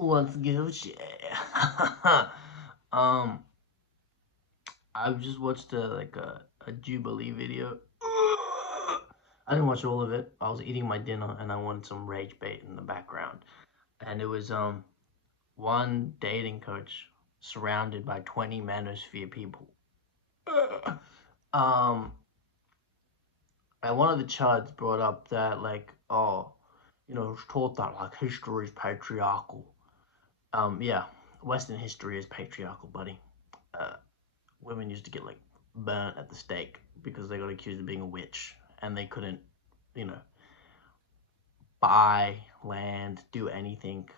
What's Gucci? um, I've just watched a Jubilee video. I didn't watch all of it. I was eating my dinner and I wanted some rage bait in the background. And it was one dating coach surrounded by 20 manosphere people. um, and one of the chuds brought up that it's taught that like history is patriarchal. Yeah, Western history is patriarchal, buddy. Uh, Women used to get like burnt at the stake because they got accused of being a witch and they couldn't, you know, buy land, do anything,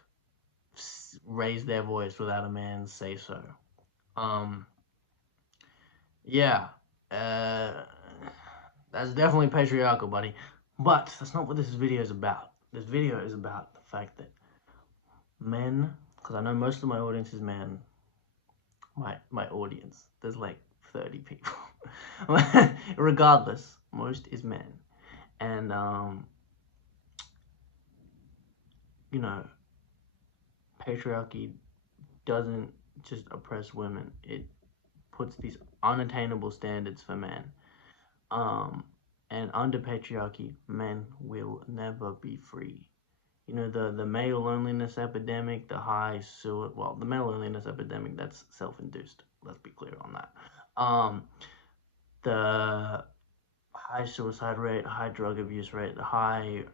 raise their voice without a man's say so. Um, yeah, uh, that's definitely patriarchal, buddy. But that's not what this video is about. This video is about the fact that men, because I know most of my audience is men, my audience, there's like 30 people. Regardless, most is men. And you know, patriarchy doesn't just oppress women. It puts these unattainable standards for men. Um and under patriarchy, men will never be free. You know, the male loneliness epidemic, the male loneliness epidemic, that's self-induced. Let's be clear on that. The high suicide rate, high drug abuse rate, the high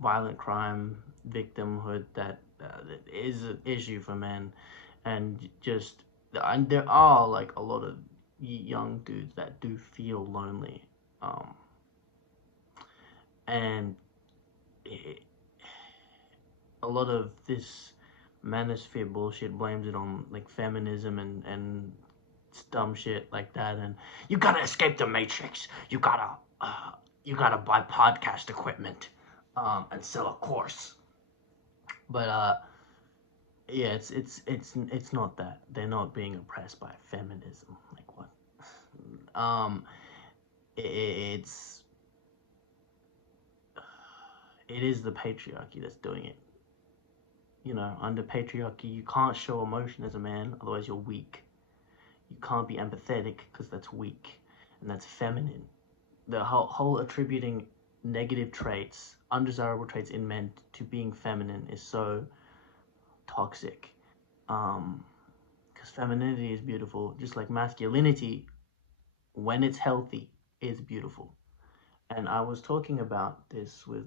violent crime victimhood that is an issue for men, and there are like a lot of young dudes that do feel lonely, um, and it, a lot of this manosphere bullshit blames it on like feminism and dumb shit like that, and you gotta escape the matrix. You gotta buy podcast equipment, and sell a course. But yeah, it's not that they're not being oppressed by feminism. Like what? Um, it's it is the patriarchy that's doing it. You know, under patriarchy, you can't show emotion as a man, otherwise you're weak. You can't be empathetic because that's weak and that's feminine. The whole attributing negative traits, undesirable traits in men to being feminine is so toxic. Because femininity is beautiful, just like masculinity, when it's healthy, is beautiful. And I was talking about this with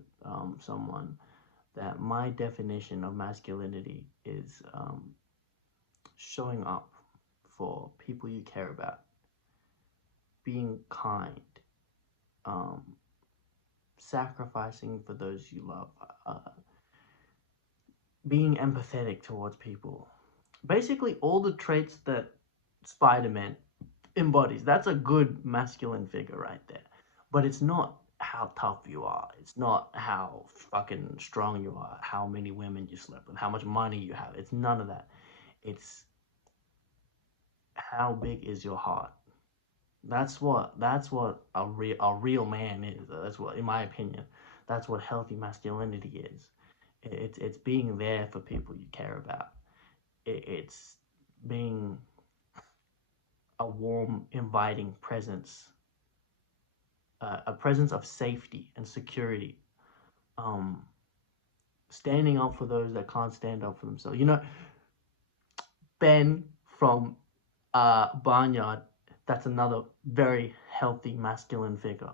someone that my definition of masculinity is showing up for people you care about, being kind, um, sacrificing for those you love, being empathetic towards people. Basically, all the traits that Spider Man embodies. That's a good masculine figure right there. But it's not how tough you are. It's not how fucking strong you are, how many women you slept with, how much money you have. It's none of that. It's how big is your heart. That's what a real man is. That's what, in my opinion, that's what healthy masculinity is. It's being there for people you care about. It's being a warm, inviting presence, a presence of safety and security. Um, Standing up for those that can't stand up for themselves. You know, Ben from Barnyard, that's another very healthy masculine figure.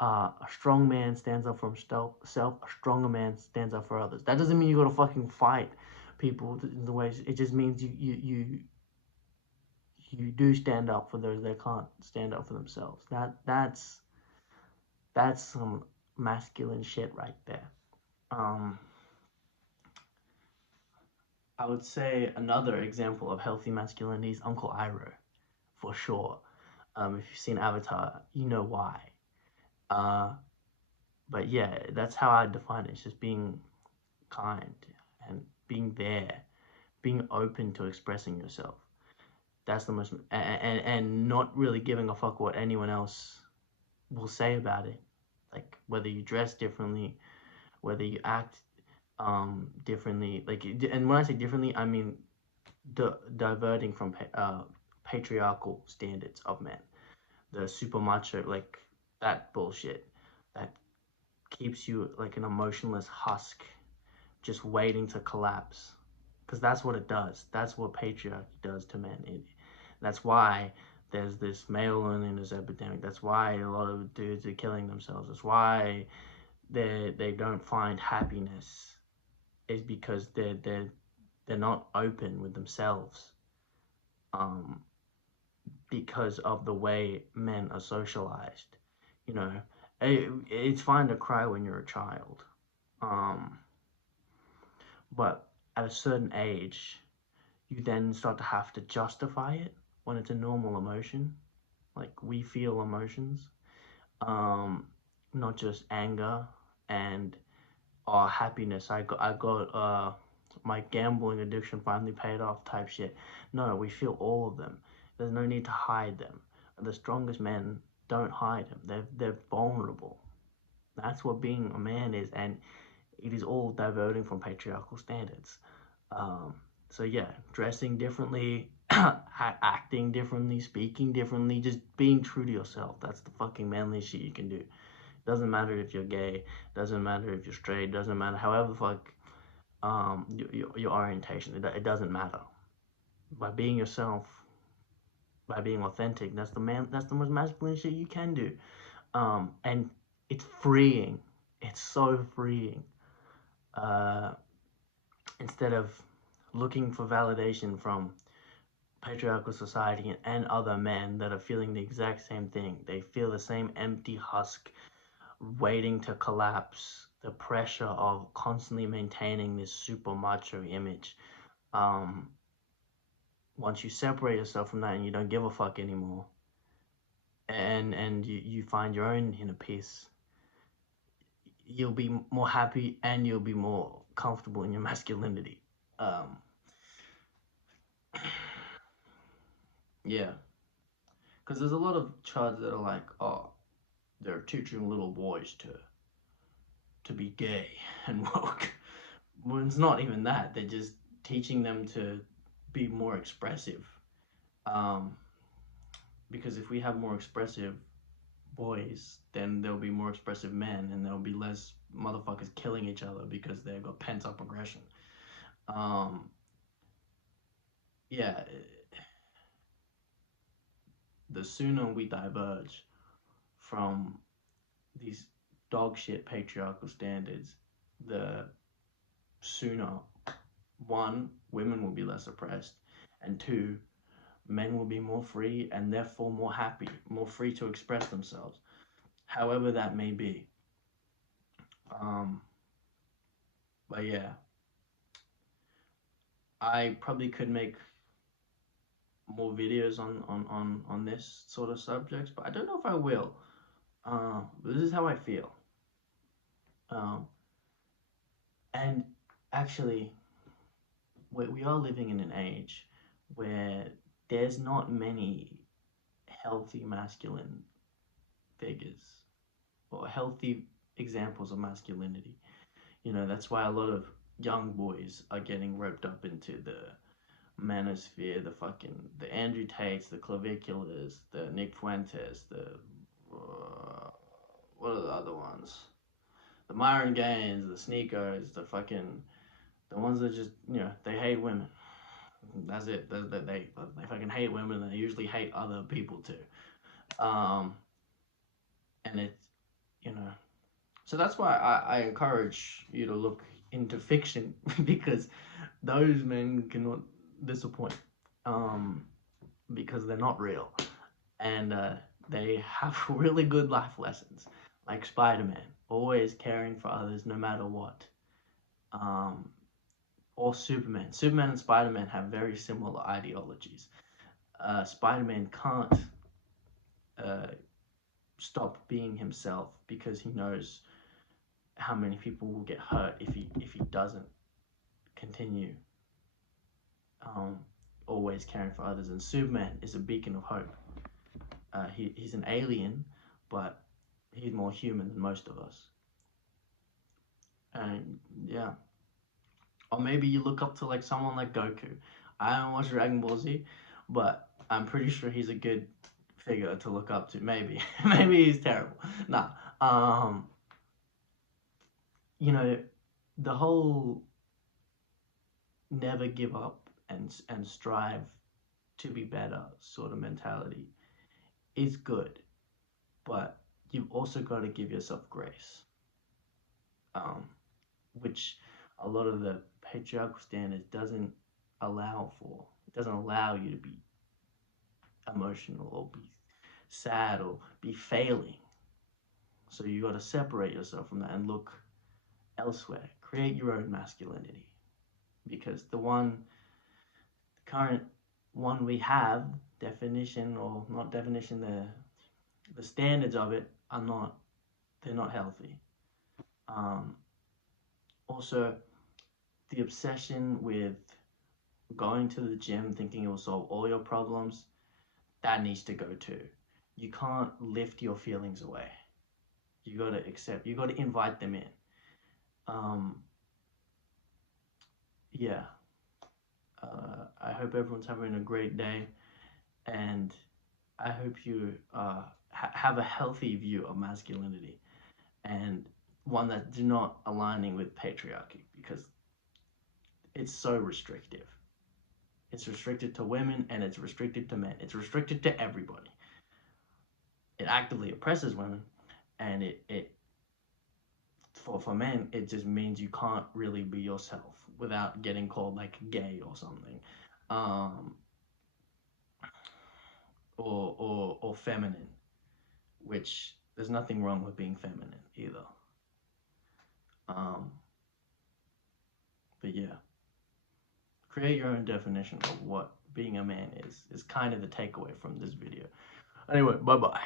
A strong man stands up for himself. A stronger man stands up for others. That doesn't mean you gotta fucking fight people in the ways. It just means you do stand up for those that can't stand up for themselves. That's some masculine shit right there. Um, I would say another example of healthy masculinity is Uncle Iroh, for sure. If you've seen Avatar, you know why. Uh, but yeah, that's how I define it. It's just being kind and being there, being open to expressing yourself. That's the most, and not really giving a fuck what anyone else will say about it. Like whether you dress differently, whether you act differently. Like, and when I say differently, I mean diverting from patriarchal standards of men, the super macho, like that bullshit that keeps you like an emotionless husk just waiting to collapse, because that's what it does. That's what patriarchy does to men. That's why there's this male loneliness epidemic. That's why a lot of dudes are killing themselves. That's why they don't find happiness, is because they're not open with themselves, um, because of the way men are socialized. You know, it's fine to cry when you're a child, um, but at a certain age, you then start to have to justify it when it's a normal emotion. Like, we feel emotions, um, not just anger and happiness. I got my gambling addiction finally paid off type shit. No, we feel all of them. There's no need to hide them. The strongest men don't hide them. They're vulnerable. That's what being a man is, and it is all diverting from patriarchal standards. Um, so yeah, dressing differently, acting differently, speaking differently, just being true to yourself. That's the fucking manliest shit you can do. Doesn't matter if you're gay. Doesn't matter if you're straight. Doesn't matter however fuck your orientation. It doesn't matter. By being yourself, by being authentic, that's the man. That's the most masculine shit you can do. And it's freeing. It's so freeing. Uh, Instead of looking for validation from patriarchal society and other men that are feeling the exact same thing. They feel the same empty husk waiting to collapse, the pressure of constantly maintaining this super macho image. Um, Once you separate yourself from that and you don't give a fuck anymore, and you find your own inner peace, you'll be more happy and you'll be more comfortable in your masculinity. Um, yeah, because there's a lot of chads that are like, oh, they're teaching little boys to be gay and woke. Well, it's not even that. They're just teaching them to be more expressive. Um, because if we have more expressive boys, then there'll be more expressive men, and there'll be less motherfuckers killing each other because they've got pent up aggression. Um, yeah, the sooner we diverge from these dog shit patriarchal standards, the sooner, one, women will be less oppressed, and two, men will be more free and therefore more happy, more free to express themselves, however that may be. Um, but yeah, I probably could make more videos on this sort of subjects, but I don't know if I will. This is how I feel. Um, and actually, we are living in an age where there's not many healthy masculine figures or healthy examples of masculinity. You know, that's why a lot of young boys are getting roped up into the manosphere, the Andrew Tates, the Claviculars, the Nick Fuentes, the what are the other ones? The Myron Gaines, the Sneakers, the ones that just, they hate women. That's it. They fucking hate women, and they usually hate other people too. Um, and it's, you know, so that's why I encourage you to look into fiction because those men cannot disappoint, um, because they're not real, and they have really good life lessons, like Spider-Man, always caring for others no matter what, um, or Superman. Superman and Spider-Man have very similar ideologies. Spider-Man can't uh, stop being himself because he knows how many people will get hurt if he doesn't continue, um, always caring for others. And Superman is a beacon of hope. He's an alien, but he's more human than most of us. And yeah, Or maybe you look up to like someone like Goku. I haven't watched Dragon Ball Z, but I'm pretty sure he's a good figure to look up to. Maybe, maybe he's terrible. Nah, um, you know, the whole never give up and strive to be better sort of mentality is good, but you've also got to give yourself grace, um, which a lot of the patriarchal standards doesn't allow for. It doesn't allow you to be emotional or be sad or be failing. So you got to separate yourself from that and look elsewhere. Create your own masculinity, because the current one we have, definition or not definition, the standards of it are not, they're not healthy. Um, Also, the obsession with going to the gym thinking it will solve all your problems, that needs to go too. You can't lift your feelings away. You got to accept, you got to invite them in. Um, yeah, I hope everyone's having a great day, and I hope you have a healthy view of masculinity and one that's not aligning with patriarchy, because it's so restrictive. It's restricted to women and it's restricted to men. It's restricted to everybody. It actively oppresses women, and it for men it just means you can't really be yourself without getting called like gay or something, um, or feminine, which there's nothing wrong with being feminine either. Um, but yeah, create your own definition of what being a man is kind of the takeaway from this video. Anyway, bye bye.